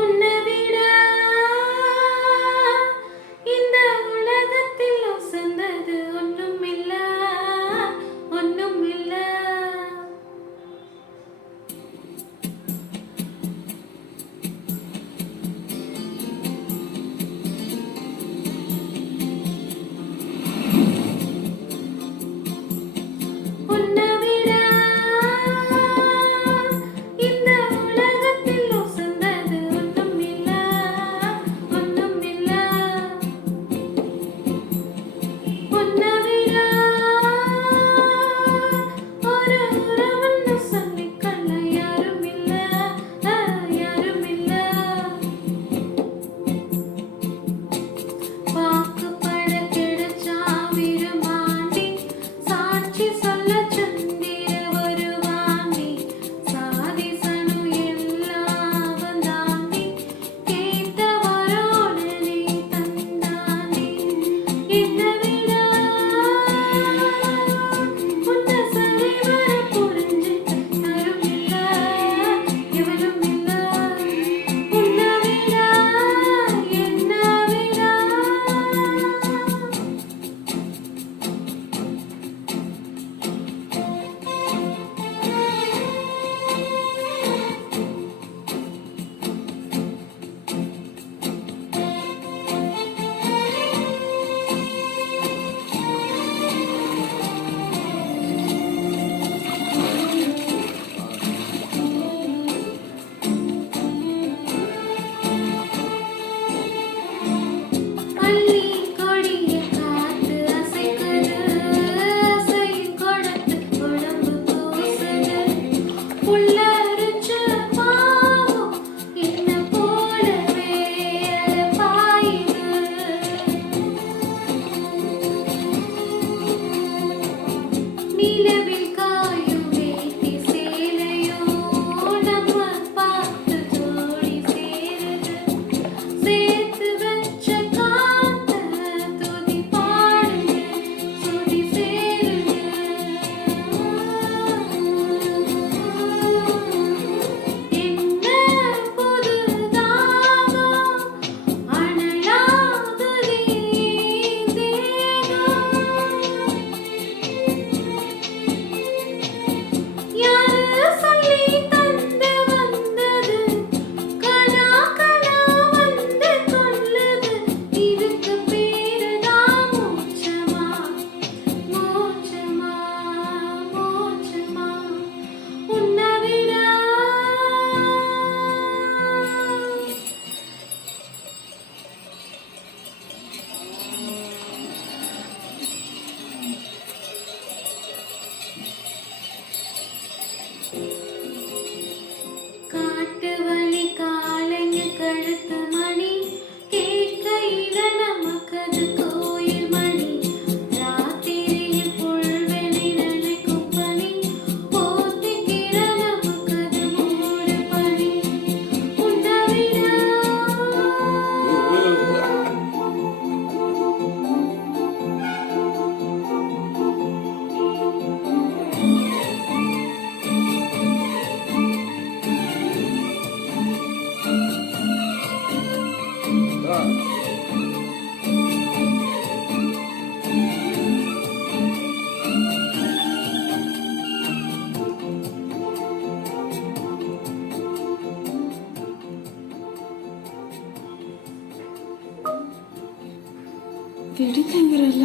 உன்னை விட இந்த உலகத்தில் உசந்தது ஒன்றும் இல்ல, ஒன்றும் இல்ல. உன்னை விட இந்த உலகத்தில் உசந்தது ஒன்றும் இல்ல, ஒன்றும் இல்ல. உன்னை விட ஒரு உறவுன்னு சொல்லிக்கொள்ள யாரும் இல்ல, யாரும் இல்ல. வாக்குப்பட கிடைச்சா விரும்பாண்டி, சாட்சி சொல்ல சந்திர வருவாண்டி, சாதிசனு எல்லாம் வந்தாண்டி, கேட்ட வரோடனே தந்தாண்டி. என்னை விட உன்னை சரிவர புரிஞ்சுக்க யாரும் இல்ல, எவரும் இல்ல. உன்னை விட என்னை விட அள்ளி கொடிய காத்து அசைக்குது, அசையும் கொடத்து உடம்பு கூசுது. புல்லரிச்ச பாவம் என்னை போலவே அலைபாயுது. நிலவில் காயும் வேட்டி சேலையும் நம்ம பார்த்து ஜோடி சேருது. சேர்த்து வச்ச காத்த துதி பாடுது, சுதி சேருது. என்ன புதுதாகம் அனலாகுதே தேகம். யாரு சொல்லி தந்து வந்தது, கனா கனா வந்து கொள்ளுது. இதுக்கு பேருதான் மோட்சமா, மோட்சமா, மோட்சமா. உன்னை விட காட்டு வழி காலைங்க கழுத்து மணி, கேட்கையில நமக்கது கோயில் மணி. ராத்திரியில் புல்வெளி நினைக்கும் பனி, போத்திக்கிற நமக்கது மூடு பனி. உன்னை விட விடுதங்கிறல்ல